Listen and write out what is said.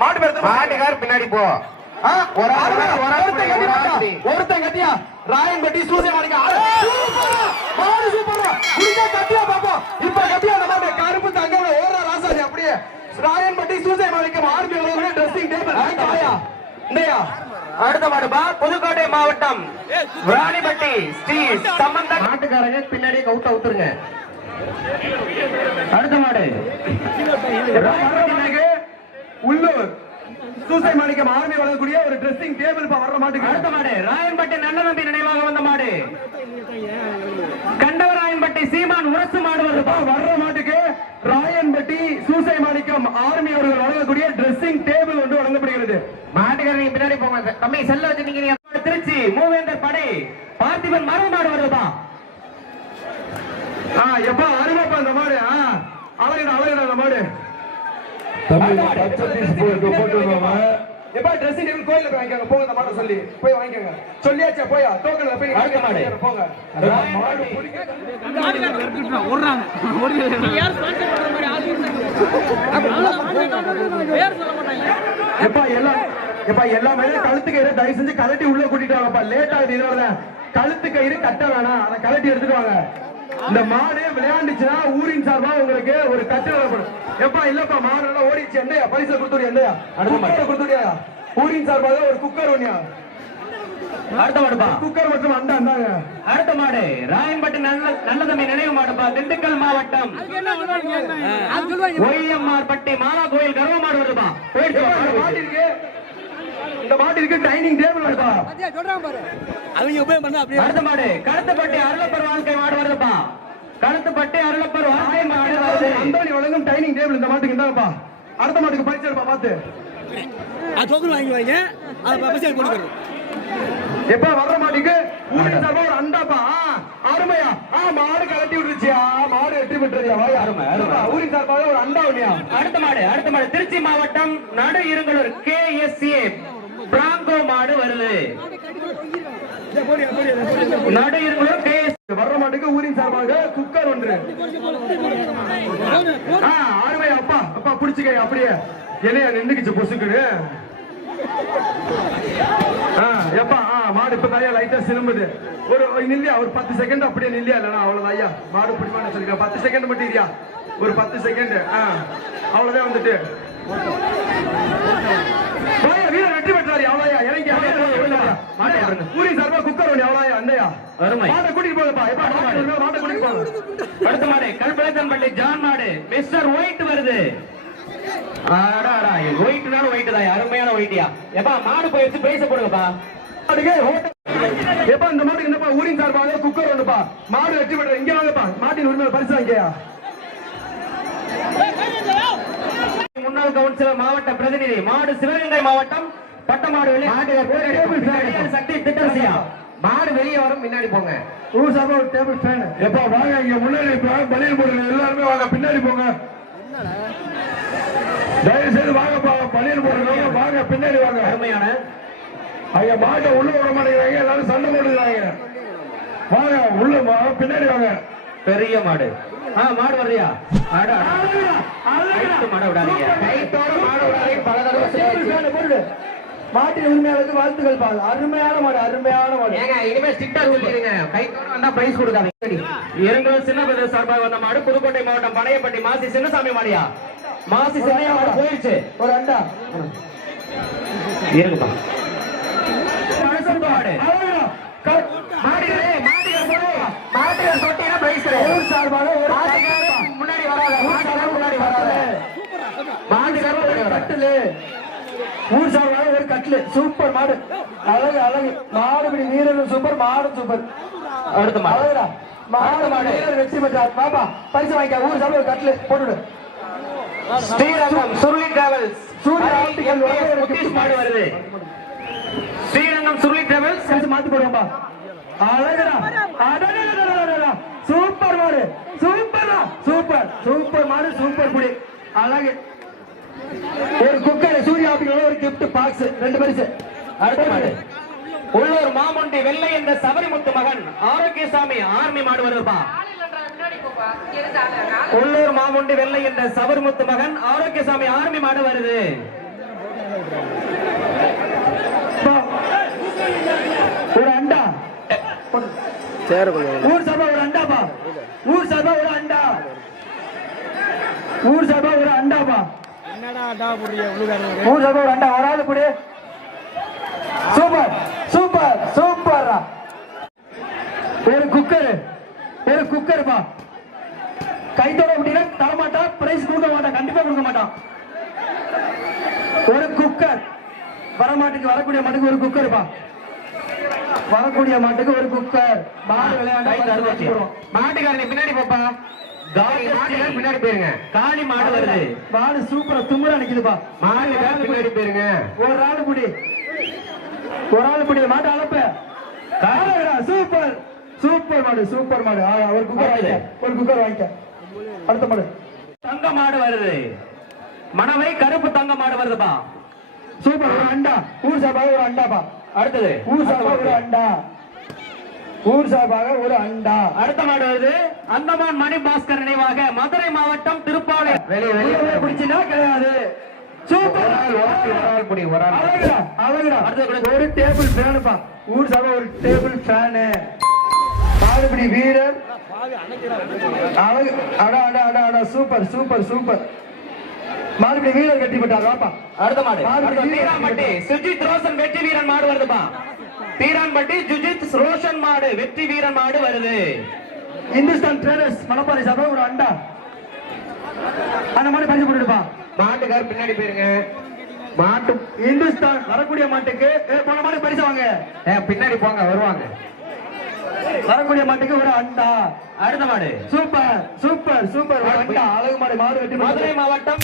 மாட்டு பேர் மாட்டுக்கார் பின்னாடி போ. ஒருத்தன் கட்டியா ராயன்பட்டி சூசை மாணிக்க மாடு சூப்பரா கட்டியா பாப்போம். இப்ப கட்டியா நம்ம கருப்பு தங்க ஓரா ராசாஜி அப்படியே ராயன்பட்டி சூசை மாணிக்கம் ஆர்மி ட்ரெஸ்ஸிங் டேபிள் இண்டையா. அடுத்த மாடுபா புதுக்கோட்டை மாவட்டம் ராணிப்பட்டி ஸ்ரீ சம்பந்த நாட்டுக்காரங்க பின்னாடி கவுட் அவுத்துருங்க. அடுத்த மாடு உள்ளூர் சூசை மாணிக்கம் ஆர்மி வழங்கக்கூடிய ஒரு ட்ரெஸ்ஸிங் டேபிள் வர்ற மாட்டுக்கு. அடுத்த மாடு ராயன்பட்டி நல்லநம்பி நினைவாக வந்த மாடு கண்டவராயன்பட்டி சீமான் உரசு மாடு வர்ற மாட்டுக்கு ராயன்பட்டி சூசை மாணிக்கம் ஆர்மி அவர்கள் வழங்கக்கூடிய ட்ரெஸ்ஸிங் டேபிள் ஒன்று வழங்கப்படுகிறது. மாட்டுக்காரங்க பின்னாடி போங்க தம்பி. செல்ல வச்சுட்டீங்க. திருச்சி மூவேந்தர் படை பார்த்திபன் மரம் மாடு வருதுப்பா. எப்பா அருமைப்பா அந்த மாடு. அழகுடா அழகுடா அந்த மாடு. எப்பா ட்ரெஸ்ஸிங் டேபிள் கோயில்ல போய் வாங்கிக்கோங்க. போங்க அந்த மாட்டை சொல்லி போய் வாங்கிக்கோங்க. சொல்லியாச்சா போயா டோக்கன்ல போய் போங்க. மாடு ஓடுறாங்க. எப்பா எல்லாமே கழுத்து கயிறு தயவு செஞ்சு கலட்டி உள்ள கூட்டிட்டு வாங்கப்பா. லேட் ஆகுது. இதனால கழுத்து கயிறு கட்ட வேணாம். அதை கலட்டி எடுத்துட்டு வாங்க. இந்த மாடு விளையாண்டுச்சுன்னா ஊரின் சார்பா உங்களுக்கு ஒரு கட்டு வழங்கப்படும். எப்பா இல்லப்பா மாடு எல்லாம் ஓடிச்சு. என்னையா பரிசு கொடுத்துடியா? என்னையா கொடுத்துடியா? ஊரின் சார்பாக ஒரு குக்கர் ஒண்ணியா. அடுத்த மாடுப்பா குக்கர் மற்றும் அண்டா இருந்தாங்க. அடுத்த மாடு ராயன்பட்டி நல்லதம்பி நினைவு மாடுப்பா திண்டுக்கல் மாவட்டம் ஒய்எம்ஆர் பட்டி மாலா கோயில் கர்வ மாடு வருதுப்பா. மாட்டிருக்கு இந்த மாட்டிற்கு டைனிங் டேபிள் வருதா. அடுத்த மாடு கழுத்துப்பட்டி அருளப்பர் வாழ்க்கை மாடு வருதுப்பா. கழுத்துப்பட்டி அருளப்பர் வாழ்க்கை மாடு வருது. அந்தோணி வழங்கும் டைனிங் டேபிள் இந்த மாட்டுக்கு இருந்தாப்பா. அடுத்த மாட்டுக்கு பரிசு எடுப்பா பார்த்து. எப்ப வர்ற மாட்டுக்கு ஊரின் சார்பா ஒரு அண்டாப்பா. அருமையா மாடு கலட்டி விட்டுருச்சியா. மாடு வெற்றி பெற்றதுயா. ஊரின் சார்பாக ஒரு அண்டா ஒண்ணியா. அடுத்த மாடு திருச்சி மாவட்டம் நடு இருங்கலூர் KSA பிராங்கோ மாடு வருது. நடு இருங்கலூர் KSA வர்ற மாட்டுக்கு ஊரின் சார்பாக குக்கர் ஒன்று. அருமையா அப்பா அப்பா பிடிச்சுக்க. அப்படியே என்னையா நின்றுக்குச்சு பொசுக்குன்னு. எப்பா மாடு இப்ப தாயா லைட்டா சிலும்புது. ஒரு நில்லியா ஒரு 10 செகண்ட் அப்படியே நில்லியா. இல்லனா அவ்வளவுதான் ஐயா. மாடு பிடிப்பான்னு சொல்லிருக்கேன். 10 செகண்ட் மட்டும் இருக்கியா. ஒரு 10 செகண்ட். அவ்வளவுதான் வந்துட்டு வீரர் வெற்றி பெற்றாரு. அவ்வளோயா இறங்கி ஊரி சார்பா குக்கர் ஒண்ணு. அவ்வளோயா அண்டையா மாட்டை கூட்டிட்டு போகப்பா. மாட்டை கூட்டிட்டு போங்க. அடுத்த மாடு கல்பேசன்பட்டி ஜான் மாடு மிஸ்டர் ஒயிட் வருது. ஒயிட்னாலும் ஒயிட் தான். அருமையான ஒயிட்டியா. எப்பா மாடு போயிடுச்சு பேச போடுங்கப்பா. எப்பா இந்த மாட்டுக்கு என்னப்பா ஊரின் சார்பாக குக்கர் ஒண்ணுப்பா. மாடு வெற்றி பெற்ற இங்க வாங்கப்பா. மாட்டின் உரிமை பரிசு வாங்கியா. முன்னாள் கவுன்சிலர் மாவட்ட பிரதிநிதி மாடு சிவகங்கை மாவட்டம் பட்டமாடு சக்தி திட்டரசியா. மாடு வெளியே வரும். பின்னாடி போங்க. ஊர் சார்பா ஒரு டேபிள் ஃபேன். எப்பா வாங்க இங்க முன்னாடி பனியன் போடுங்க. எல்லாருமே வாங்க பின்னாடி போங்க. தயவு செய்து வாங்கப்பா. பனியன் போடுறவங்க வாங்க பின்னாடி வாங்க. அருமையான ஐயா மாட்டை உள்ள விட மாட்டேங்கிறாங்க. எல்லாரும் சண்டை போடுறாங்க. வாங்க உள்ள பின்னாடி வாங்க. பெரிய மாடு. மாடு வருதியா. மாட விடாதீங்க. பல தடவை மாட்டின் உரிமையாளருக்கு வாழ்த்துக்கள் பால். அருமையான மாடு. அருமையான மாடு. இனிமே ஸ்ட்ரிக்டா சொல்லிடுங்க. கைத்தோட வந்தா பிரைஸ் கொடுக்காதீங்க. இருங்கல் சின்ன பிரதேச சார்பாக வந்த மாடு புதுக்கோட்டை மாவட்டம் பனையப்பட்டி மாசி சின்னசாமி மாடியா. மாசி சின்னையா மாடு போயிடுச்சு. ஒரு அண்டா இருக்குப்பா. முன்னாடி வராத. ஊர் சார்பாக ஒரு கட்லு. சூப்பர் மாடு. அழகு அழகு. மாடுபிடி வீரர்கள் சூப்பர். மாடு சூப்பர். அடுத்த அழகுடா மாடு. வெற்றி பெற்றார். பாப்பா பரிசு வாங்கிக்க. ஊர் சார்பாக ஒரு கட்லு போட்டுடு. ஸ்ரீரங்கம் சுருளி டிராவல்ஸ் மாடு வருது. ஸ்ரீரங்கம் சுருளி டிராவல்ஸ் மாத்தி போடுவோம்பா. அழகுடா சூப்பர் மாடு. சூப்பர்டா சூப்பர் சூப்பர் மாடு. சூப்பர் புடி. அழகு. ஒரு குக்கர் சூர்யா ஒரு கிஃப்ட் பாக்ஸ் 2 பரிசு. அடுத்த மாடு உள்ளூர் மாமுண்டி வெள்ளை என்ற சபரிமுத்து மகன் ஆரோக்கியசாமி ஆர்மி மாடு வருதுப்பா. உள்ளூர் மாமுண்டி வெள்ளை என்ற சபரிமுத்து மகன் ஆரோக்கியசாமி ஆர்மி மாடு வருது. பா. ஒரு அண்டா ஊர் சபா ஒரு அண்டாப்பா ஊர் சபா ஒரு அண்டா ஊர் சபா ஒரு அண்டாப்பா ஊர் சபா ஒரு அண்டா வராது புடி சூப்பர் சூப்பர் சூப்பர் ஒரு குக்கர்ப்பா கைத்தோட அப்படின்னா தரமாட்டான் பிரைஸ் கொடுக்க மாட்டான் கண்டிப்பா கொடுக்க மாட்டான் ஒரு குக்கர் வரமாட்டுக்கு வரக்கூடிய மாட்டுக்கு ஒரு குக்கர்ப்பா வரக்கூடிய மாட்டுக்கு ஒரு குக்கர் மாடு விளையாண்டு மாட்டுக்காரனை பின்னாடி போப்பா பின்னாடி போயிருங்க காளி மாடு வருது மாடு சூப்பரா தும்முற நிக்குதுப்பா மாடு பின்னாடி போயிருங்க ஒரு ஆள் புடி மாட்டு அளப்ப சூப்பர் சூப்பர் மாடு சூப்பர் மாடு ஒரு குக்கர் வாங்கிக்க அடுத்த மாடு தங்க மாடு வருது மணவை கருப்பு தங்க மாடு வருதுப்பா சூப்பர் ஒரு அண்டா ஊர் சார்பாக ஒரு அண்டாப்பா அடுத்தது ஊர் சார்பாக ஒரு அண்டா ஊர் சார்பாக ஒரு அண்டா அடுத்த மாடு வருது அந்தமான் மணி பாஸ்கர் நினைவாக மதுரை மாவட்டம் திருப்பாலை வெளியே பிடிச்சினா கிடையாது சூப்பர் ஒரு டேபிள் ஃபேனுப்பா ஊர் சபை ஒரு டேபிள் ஃபேனு மாடுபிடி வீரர் சூப்பர் சூப்பர் சூப்பர் மாடுபிடி வீரர் வெற்றி பெற்றார் வாப்பா அடுத்த மாடு பீரான்பட்டி சுஜித் ரோஷன் வெற்றி வீரன் மாடு வருதுப்பா பீரான்பட்டி சுஜித் ரோஷன் மாடு வெற்றி வீரன் மாடு வருது இந்துஸ்தான் ட்ரேடர்ஸ் மணப்பாறை சபை ஒரு அண்டா அந்த மாடு பரிசு போட்டுடுப்பா மாட்டுக்கார் பின்னாடி போயிருங்க மாட்டு இந்துஸ்தான் வரக்கூடிய மாட்டுக்கு போன மாடு பரிசு வாங்க பின்னாடி போங்க வருவாங்க வரக்கூடிய மாட்டுக்கு ஒரு அண்டா அடுத்த மாடு சூப்பர் சூப்பர் சூப்பர் ஒரு அண்டா அழகு மாடு மாடு வெட்டி மதுரை மாவட்டம்